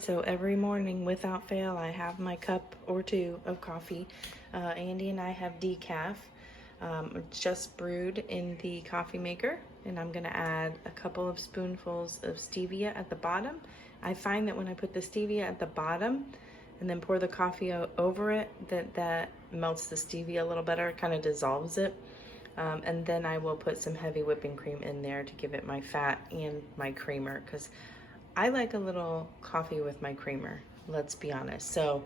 right, so every morning without fail, I have my cup or two of coffee. Andy and I have decaf. It's just brewed in the coffee maker, and I'm gonna add a couple of spoonfuls of stevia at the bottom. I find that when I put the stevia at the bottom and then pour the coffee over it, that melts the stevia a little better, kind of dissolves it. And then I will put some heavy whipping cream in there to give it my fat and my creamer, because I like a little coffee with my creamer, let's be honest. So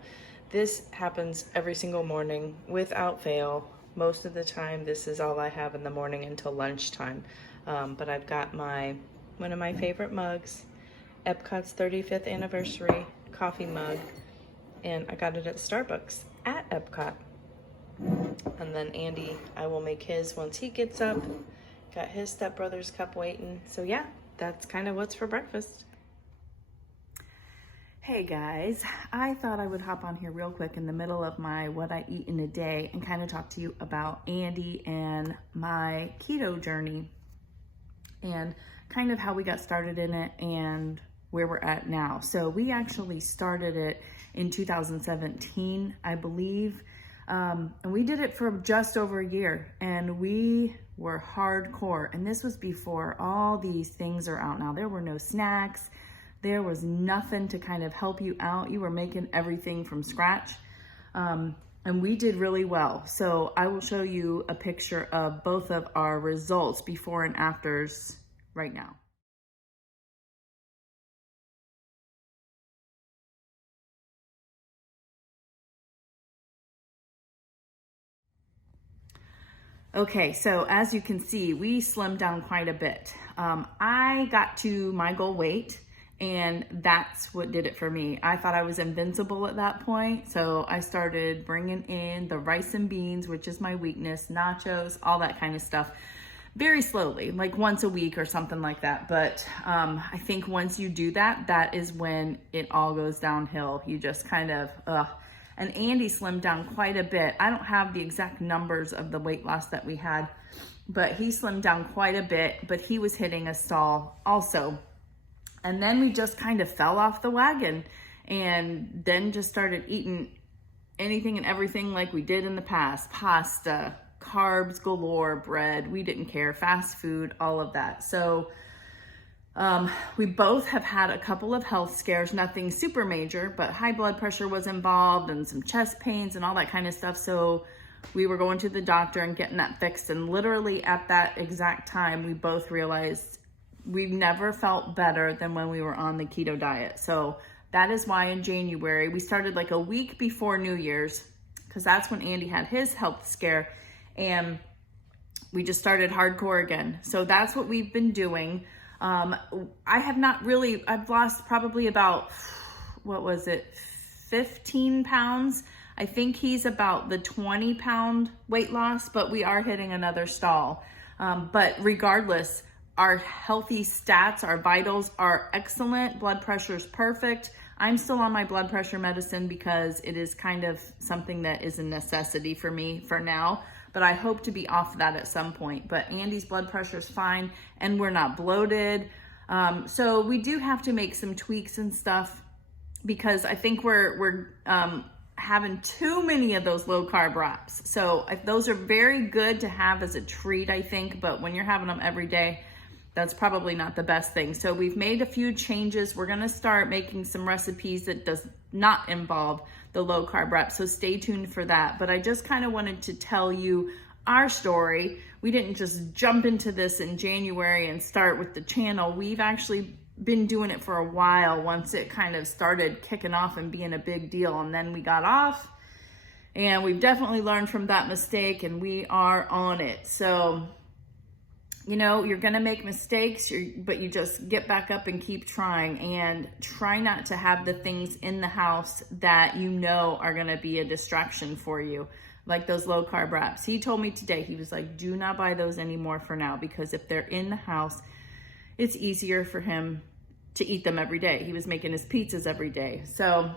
this happens every single morning without fail. Most of the time, this is all I have in the morning until lunchtime. But I've got one of my favorite mugs, Epcot's 35th anniversary coffee mug, and I got it at Starbucks at Epcot. And then Andy, I will make his once he gets up. Got his stepbrother's cup waiting. So yeah, that's kind of what's for breakfast. Hey guys, I thought I would hop on here real quick in the middle of my what I eat in a day and kind of talk to you about Andy and my keto journey and kind of how we got started in it and where we're at now. So we actually started it in 2017, I believe. And we did it for just over a year, and we were hardcore. And this was before all these things are out now. There were no snacks. There was nothing to kind of help you out. You were making everything from scratch. And we did really well. So I will show you a picture of both of our results before and afters right now. Okay, so as you can see, we slimmed down quite a bit. I got to my goal weight, and that's what did it for me. I thought I was invincible at that point, so I started bringing in the rice and beans, which is my weakness, nachos, all that kind of stuff, very slowly, like once a week or something like that. But I think once you do that, that is when it all goes downhill. You just kind of, And Andy slimmed down quite a bit. I don't have the exact numbers of the weight loss that we had, but he slimmed down quite a bit, but he was hitting a stall also. And then we just kind of fell off the wagon and then just started eating anything and everything like we did in the past. Pasta, carbs galore, bread, we didn't care, fast food, all of that. So we both have had a couple of health scares, nothing super major, but high blood pressure was involved and some chest pains and all that kind of stuff. So we were going to the doctor and getting that fixed. And literally at that exact time, we both realized we've never felt better than when we were on the keto diet. So that is why in January, we started like a week before New Year's, because that's when Andy had his health scare. And we just started hardcore again. So that's what we've been doing. I've lost probably about, 15 pounds. I think he's about the 20-pound weight loss, but we are hitting another stall. But regardless, our healthy stats, our vitals are excellent. Blood pressure is perfect. I'm still on my blood pressure medicine because it is kind of something that is a necessity for me for now. But I hope to be off that at some point. But Andy's blood pressure is fine, and we're not bloated. So we do have to make some tweaks and stuff because I think we're having too many of those low carb wraps. So those are very good to have as a treat, I think. But when you're having them every day, that's probably not the best thing. So we've made a few changes. We're gonna start making some recipes that does not involve the low carb wraps. So stay tuned for that. But I just kind of wanted to tell you our story. We didn't just jump into this in January and start with the channel. We've actually been doing it for a while once it kind of started kicking off and being a big deal. And then we got off, and we've definitely learned from that mistake, and we are on it. So you know, you're gonna make mistakes, but you just get back up and keep trying, and try not to have the things in the house that you know are gonna be a distraction for you, like those low carb wraps. He told me today, he was like, do not buy those anymore for now, because if they're in the house, it's easier for him to eat them every day. He was making his pizzas every day. So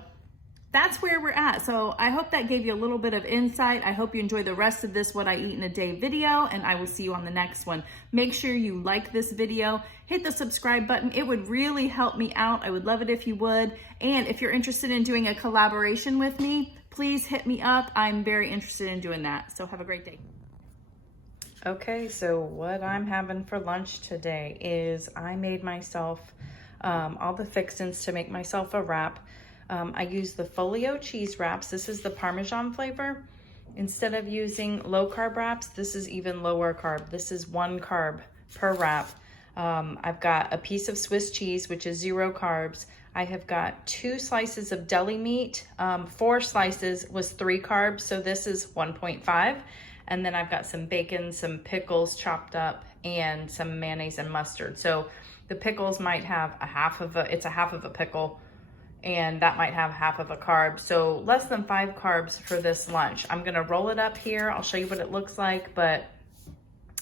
that's where we're at. So I hope that gave you a little bit of insight. I hope you enjoy the rest of this What I Eat in a Day video, and I will see you on the next one. Make sure you like this video, hit the subscribe button. It would really help me out. I would love it if you would. And if you're interested in doing a collaboration with me, please hit me up. I'm very interested in doing that. So have a great day. Okay, so what I'm having for lunch today is I made myself all the fixins to make myself a wrap. I use the folio cheese wraps. This is the Parmesan flavor. Instead of using low carb wraps, this is even lower carb. This is 1 carb per wrap. I've got a piece of Swiss cheese, which is 0 carbs. I have got 2 slices of deli meat. 4 slices was 3 carbs, so this is 1.5. And then I've got some bacon, some pickles chopped up, and some mayonnaise and mustard. So the pickles might have it's a half of a pickle, and that might have half of a carb. So less than 5 carbs for this lunch. I'm gonna roll it up here. I'll show you what it looks like, but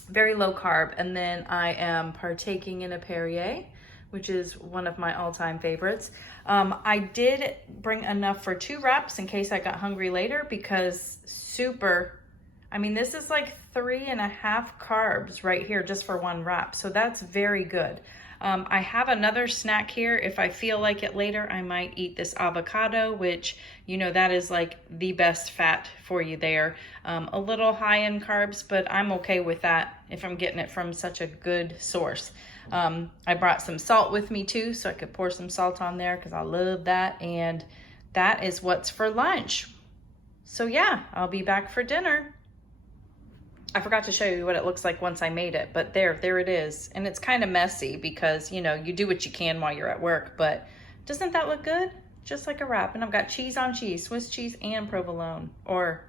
very low carb. And then I am partaking in a Perrier, which is one of my all-time favorites. I did bring enough for 2 wraps in case I got hungry later, because this is like 3.5 carbs right here just for 1 wrap. So that's very good. I have another snack here. If I feel like it later, I might eat this avocado, which, that is like the best fat for you there. A little high in carbs, but I'm okay with that if I'm getting it from such a good source. I brought some salt with me too, so I could pour some salt on there because I love that. And that is what's for lunch. So yeah, I'll be back for dinner. I forgot to show you what it looks like once I made it, but there it is. And it's kind of messy because, you do what you can while you're at work, but doesn't that look good? Just like a wrap. And I've got cheese on cheese, Swiss cheese and provolone, or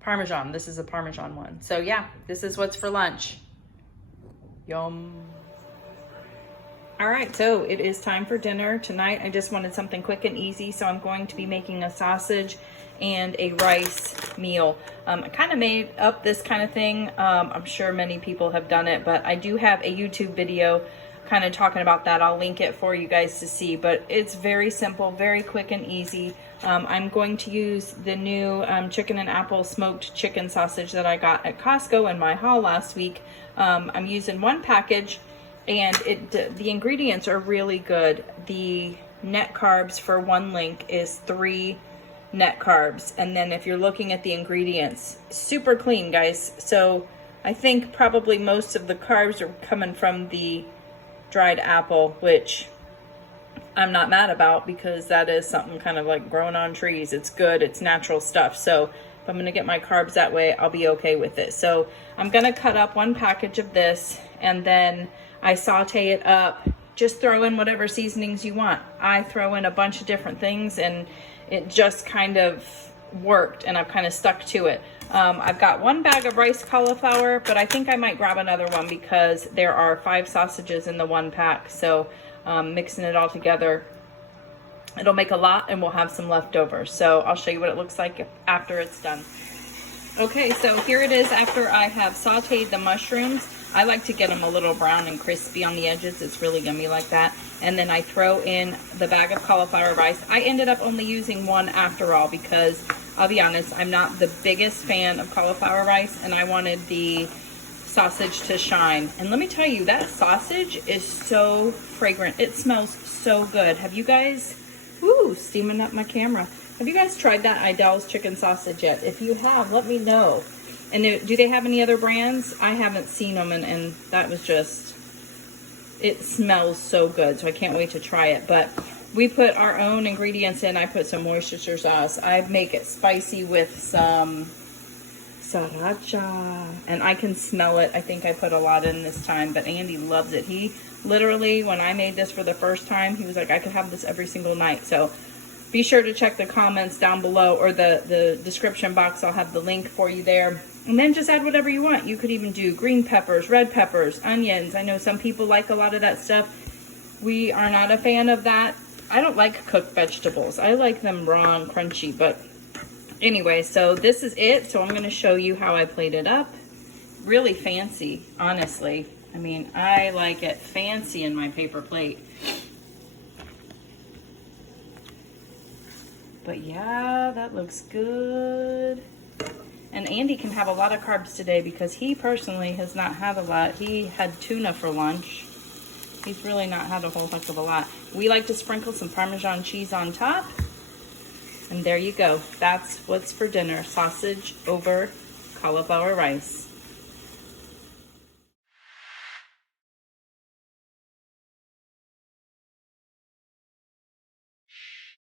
Parmesan. This is a Parmesan one. So yeah, this is what's for lunch. Yum. All right, so it is time for dinner. Tonight, I just wanted something quick and easy, so I'm going to be making a sausage and a rice meal. I kind of made up this kind of thing. I'm sure many people have done it, but I do have a YouTube video kind of talking about that. I'll link it for you guys to see, but it's very simple, very quick and easy. I'm going to use the new chicken and apple smoked chicken sausage that I got at Costco in my haul last week. I'm using 1 package, and the ingredients are really good. The net carbs for 1 link is 3 net carbs, and then if you're looking at the ingredients, super clean, guys. So I think probably most of the carbs are coming from the dried apple, which I'm not mad about because that is something kind of like growing on trees. It's good, it's natural stuff. So if I'm gonna get my carbs that way, I'll be okay with it. So I'm gonna cut up 1 package of this, and then I saute it up. Just throw in whatever seasonings you want. I throw in a bunch of different things, and it just kind of worked, and I've kind of stuck to it. I've got 1 bag of rice cauliflower, but I think I might grab another one because there are 5 sausages in the 1 pack. So mixing it all together, it'll make a lot, and we'll have some leftovers. So I'll show you what it looks like after it's done. Okay, so here it is after I have sauteed the mushrooms. I like to get them a little brown and crispy on the edges. It's really yummy like that. And then I throw in the bag of cauliflower rice. I ended up only using 1 after all because, I'll be honest, I'm not the biggest fan of cauliflower rice, and I wanted the sausage to shine. And let me tell you, that sausage is so fragrant. It smells so good. Have you guys, steaming up my camera. Have you guys tried that Idell's chicken sausage yet? If you have, let me know. And do they have any other brands? I haven't seen them, and that was just, it smells so good. So I can't wait to try it. But we put our own ingredients in. I put some Worcestershire sauce. I make it spicy with some sriracha, and I can smell it. I think I put a lot in this time, but Andy loves it. He literally, when I made this for the first time, he was like, I could have this every single night. So be sure to check the comments down below, or the description box. I'll have the link for you there. And then just add whatever you want. You could even do green peppers, red peppers, onions. I know some people like a lot of that stuff. We are not a fan of that. I don't like cooked vegetables. I like them raw and crunchy. But anyway, so this is it. So I'm going to show you how I plate it up. Really fancy, honestly. I mean, I like it fancy in my paper plate. But yeah, that looks good. And Andy can have a lot of carbs today because he personally has not had a lot. He had tuna for lunch. He's really not had a whole heck of a lot. We like to sprinkle some Parmesan cheese on top. And there you go. That's what's for dinner. Sausage over cauliflower rice.